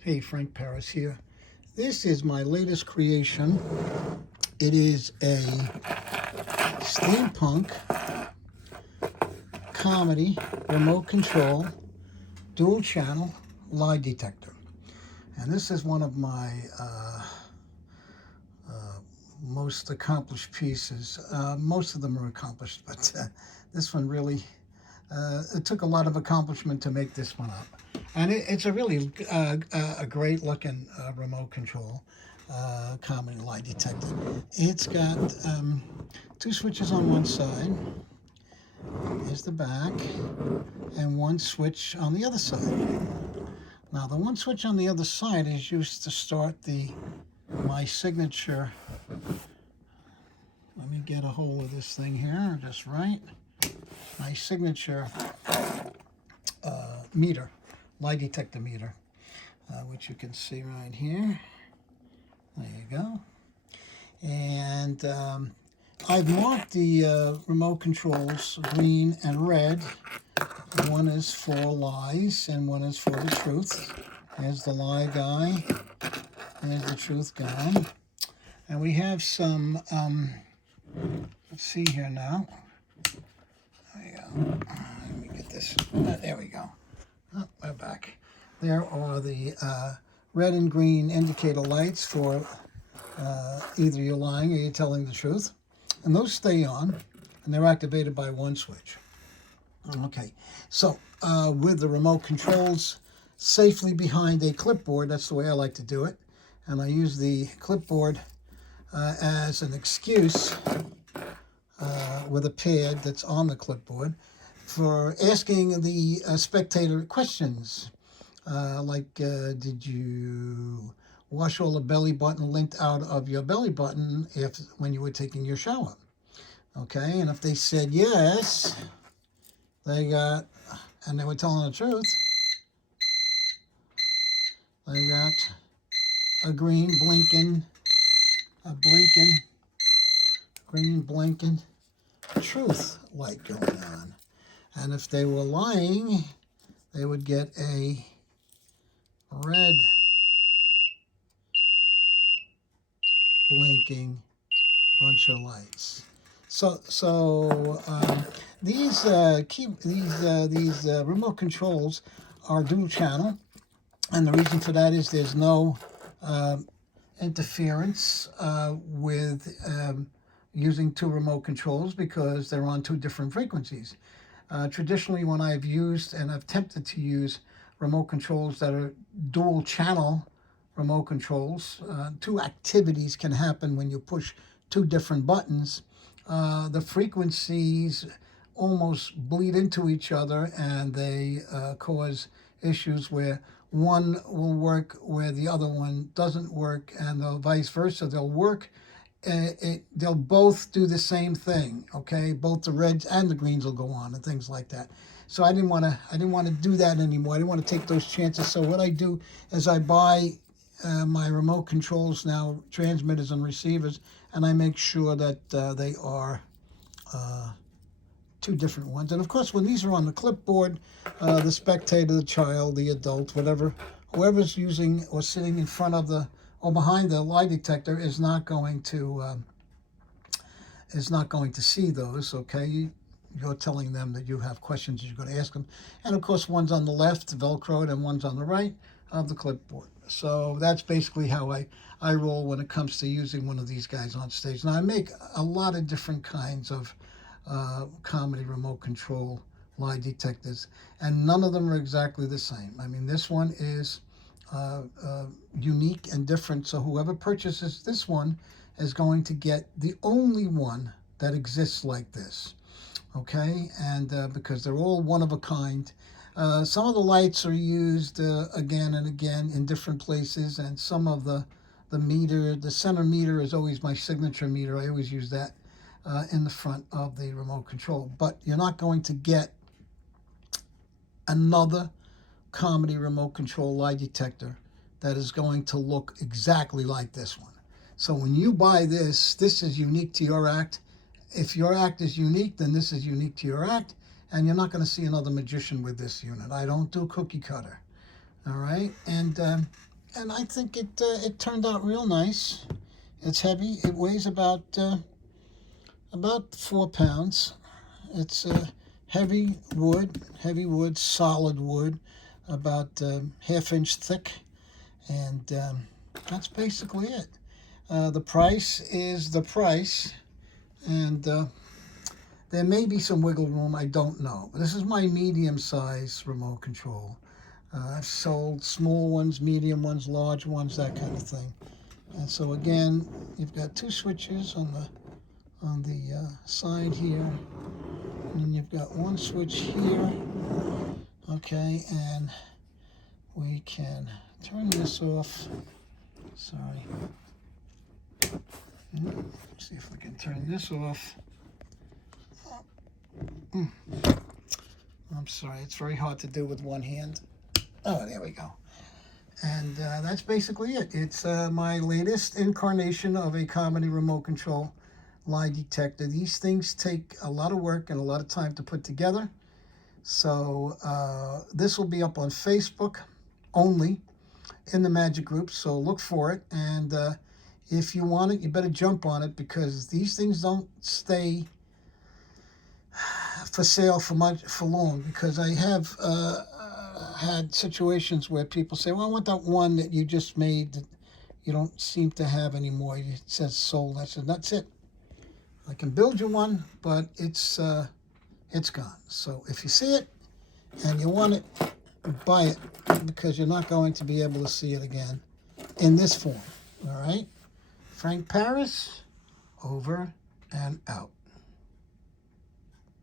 Hey, Frank Paris here. This is my latest creation. It is a steampunk comedy remote control dual channel lie detector. And this is one of my most accomplished pieces. Most of them are accomplished, but this one really, it took a lot of accomplishment to make this one up. And it's a really a great looking remote control comedy lie detector. It's got two switches on one side. Here's the back, and one switch on the other side. Now the one switch on the other side is used to start my signature. Let me get a hold of this thing here just right. My signature meter, lie detector meter, which you can see right here. There you go. And I've marked the remote controls green and red. One is for lies and one is for the truth. There's the lie guy. There's the truth guy. And we have some, let's see here now. There we go. Let me get this. There we go. Oh, we're back. There are the red and green indicator lights for either you're lying or you're telling the truth. And those stay on, and they're activated by one switch. Okay, so with the remote controls safely behind a clipboard, that's the way I like to do it. And I use the clipboard as an excuse with a pad that's on the clipboard for asking the spectator questions. Did you wash all the belly button lint out of your belly button when you were taking your shower? Okay, and if they said yes, and they were telling the truth, they got a green blinking, green blinking truth light going on. And if they were lying, they would get a red blinking bunch of lights. So these remote controls are dual channel, and the reason for that is there's no interference with using two remote controls because they're on two different frequencies. Traditionally, when I've used and I've attempted to use remote controls that are dual channel remote controls, two activities can happen when you push two different buttons. The frequencies almost bleed into each other, and they cause issues where one will work where the other one doesn't work, and vice versa. They'll work. They'll both do the same thing. Okay, both the reds and the greens will go on, and things like that. So I didn't want to do that anymore. I didn't want to take those chances. So what I do is I buy my remote controls now, transmitters and receivers, and I make sure that they are two different ones. And of course, when these are on the clipboard, the spectator, the child, the adult, whoever's using or sitting in front of or behind the lie detector is not going to see those. Okay, you're telling them that you have questions you're going to ask them, and of course, one's on the left, Velcroed, and one's on the right of the clipboard. So that's basically how I roll when it comes to using one of these guys on stage. Now I make a lot of different kinds of comedy remote control lie detectors, and none of them are exactly the same. I mean, this one is unique and different, so whoever purchases this one is going to get the only one that exists like this. Okay, and because they're all one of a kind. Some of the lights are used again and again in different places, and some of the meter, the center meter is always my signature meter. I always use that in the front of the remote control. But you're not going to get another comedy remote control lie detector that is going to look exactly like this one. So when you buy this is unique to your act. If your act is unique, then this is unique to your act, and you're not going to see another magician with this unit. I don't do cookie cutter. All right, and and I think it turned out real nice. It's heavy. It weighs about 4 pounds. It's heavy wood, solid wood, about half-inch thick, and that's basically it. The price is the price, and there may be some wiggle room, I don't know. But this is my medium-size remote control. I've sold small ones, medium ones, large ones, that kind of thing. And so again, you've got 2 switches on the side here, and then you've got 1 switch here. Okay, and we can turn this off. Sorry. See if we can turn this off. I'm sorry, it's very hard to do with one hand. Oh, there we go. And that's basically it. It's my latest incarnation of a comedy remote control lie detector. These things take a lot of work and a lot of time to put together. So this will be up on Facebook only in the Magic Group. So look for it. And if you want it, you better jump on it, because these things don't stay for sale for long. Because I have had situations where people say, well, I want that one that you just made that you don't seem to have anymore. It says sold. I said, that's it. I can build you one, but it's gone. So if you see it and you want it, buy it, because you're not going to be able to see it again in this form. All right? Frank Paris, over and out.